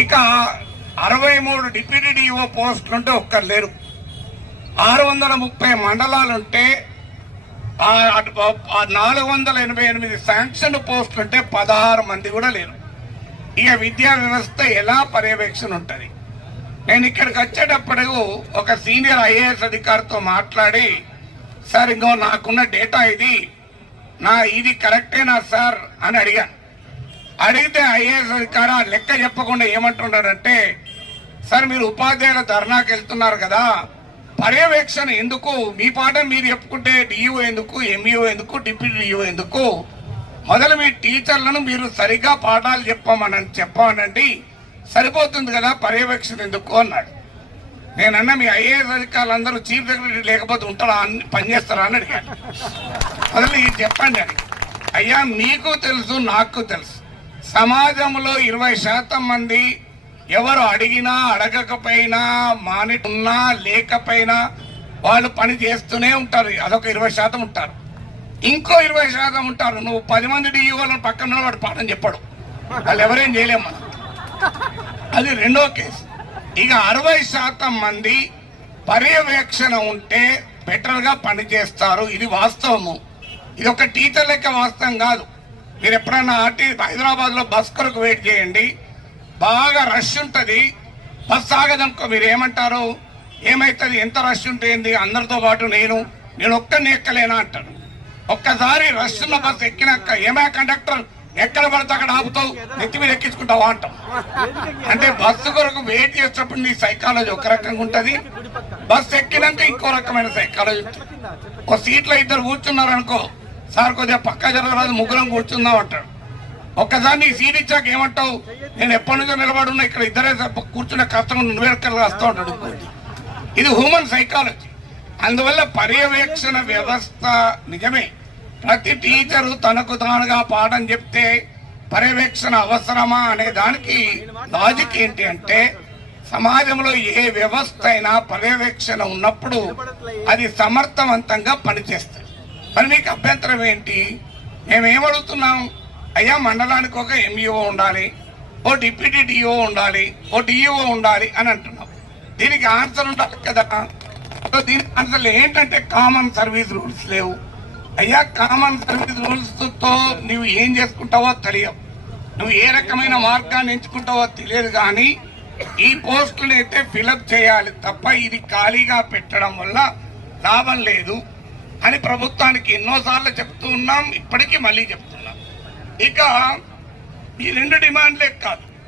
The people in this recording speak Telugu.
ఇక 63 డిప్యూటీ డిఓ పోస్టులుంటే ఒక్కరు లేరు. 630 మండలాలుంటే 488 శాంక్షన్ పోస్టులుంటే 16 మంది కూడా లేరు. ఇక విద్యా వ్యవస్థ ఎలా పర్యవేక్షణ ఉంటుంది? నేను ఇక్కడికి వచ్చేటప్పుడు ఒక సీనియర్ ఐఏఎస్ అధికారితో మాట్లాడి, సార్ ఇంకో నాకున్న డేటా ఇది కరెక్టేనా సార్ అని అడిగాను. అడిగితే ఐఏఎస్ అధికారి ఆ లెక్క చెప్పకుండా ఏమంటున్నాడంటే, సార్ మీరు ఉపాధ్యాయుల ధర్నాకి వెళ్తున్నారు కదా, పర్యవేక్షణ ఎందుకు? మీ పాట మీరు చెప్పుకుంటే డిఈఓ ఎందుకు, ఎంఈఓ ఎందుకు, డిప్యూటీ డిఈఓ ఎందుకు? మొదలు మీ టీచర్లను మీరు సరిగ్గా పాఠాలు చెప్పమనండి, సరిపోతుంది కదా, పర్యవేక్షణ ఎందుకు అన్నాడు. నేనన్నా మీ ఐఏఎస్ అధికారులు అందరూ చీఫ్ సెక్రటరీ లేకపోతే ఉంటారా, పనిచేస్తారా అని అడిగాను. మొదలు ఇది చెప్పండి అని. అయ్యా మీకు తెలుసు, నాకు తెలుసు, సమాజంలో 20% మంది ఎవరు అడిగినా అడగకపోయినా ఉన్నా లేకపోయినా వాళ్ళు పని చేస్తూనే ఉంటారు. అదొక 20% ఉంటారు. ఇంకో 20% ఉంటారు, నువ్వు 10 మంది డిఈఓలను పక్కన వాడు పాఠం చెప్పడు, వాళ్ళు ఎవరేం చేయలేము మనం. అది రెండో కేసు. ఇక 60% మంది పర్యవేక్షణ ఉంటే బెటర్ గా పనిచేస్తారు. ఇది వాస్తవము. ఇది ఒక టీచర్ లెక్క వాస్తవం కాదు. మీరు ఎప్పుడైనా హైదరాబాద్ లో బస్ కొరకు వెయిట్ చేయండి, బాగా రష్ ఉంటుంది, బస్ ఆగదనుకో, మీరు ఏమంటారు? ఏమైతుంది, ఎంత రష్ ఉంటుంది, అందరితో పాటు నేను ఒక్కడిని ఎక్కలేనా అంటారు. ఒక్కసారి రష్ ఉన్న బస్ ఎక్కినాక, ఏమై కండక్టర్ ఎక్కడ పడితే అక్కడ ఆపుతావు, నెత్తి మీద ఎక్కించుకుంటావా అంటాం. అంటే బస్సు కొరకు వెయిట్ చేసేటప్పుడు నీ సైకాలజీ ఒక రకంగా ఉంటుంది, బస్సు ఎక్కినాక ఇంకో రకమైన సైకాలజీ ఉంటుంది. ఒక సీట్లో 2 కూర్చున్నారనుకో, సార్ కొద్దిగా పక్క జరగరాదు, ముగ్గురం కూర్చుందాం అంటాడు. ఒక్కసారి నీ సీట్ ఇచ్చాక ఏమంటావు? నేను ఎప్పటి నుంచో నిలబడున్నా, ఇక్కడ ఇద్దరే కూర్చునే కష్టం, నువ్వేక్కలు వస్తూ ఉంటాడు. ఇది హ్యూమన్ సైకాలజీ. అందువల్ల పర్యవేక్షణ వ్యవస్థ నిజమే, ప్రతి టీచరు తనకు తానుగా పాఠం చెప్తే పర్యవేక్షణ అవసరమా అనే దానికి లాజిక్ ఏంటి అంటే, సమాజంలో ఏ వ్యవస్థ అయినా పర్యవేక్షణ ఉన్నప్పుడు అది సమర్థవంతంగా పనిచేస్తుంది. మరి మీకు అభ్యంతరం ఏంటి? మేమేమడుగుతున్నాం? అయ్యా మండలానికి ఒక ఎంఈఓ ఉండాలి, ఓ డిప్యూటీ డిఓ ఉండాలి, ఓ డిఈఓ ఉండాలి అని అంటున్నాం. దీనికి ఆన్సర్ ఉండాలి కదా. దీనికి ఆన్సర్ ఏంటంటే కామన్ సర్వీస్ రూల్స్ లేవు. అయ్యా కామన్ సర్వీస్ రూల్స్ తో నువ్వు ఏం చేసుకుంటావో తెలియవు, నువ్వు ఏ రకమైన మార్గాన్ని ఎంచుకుంటావో తెలియదు. కానీ ఈ పోస్టులు అయితే ఫిలప్ చేయాలి తప్ప ఇది ఖాళీగా పెట్టడం వల్ల లాభం లేదు అని ప్రభుత్వానికి ఎన్నోసార్లు చెప్తూ ఉన్నాం, ఇప్పటికీ మళ్ళీ చెప్తున్నాం. ఇక ఈ 2 డిమాండ్లే కాదు,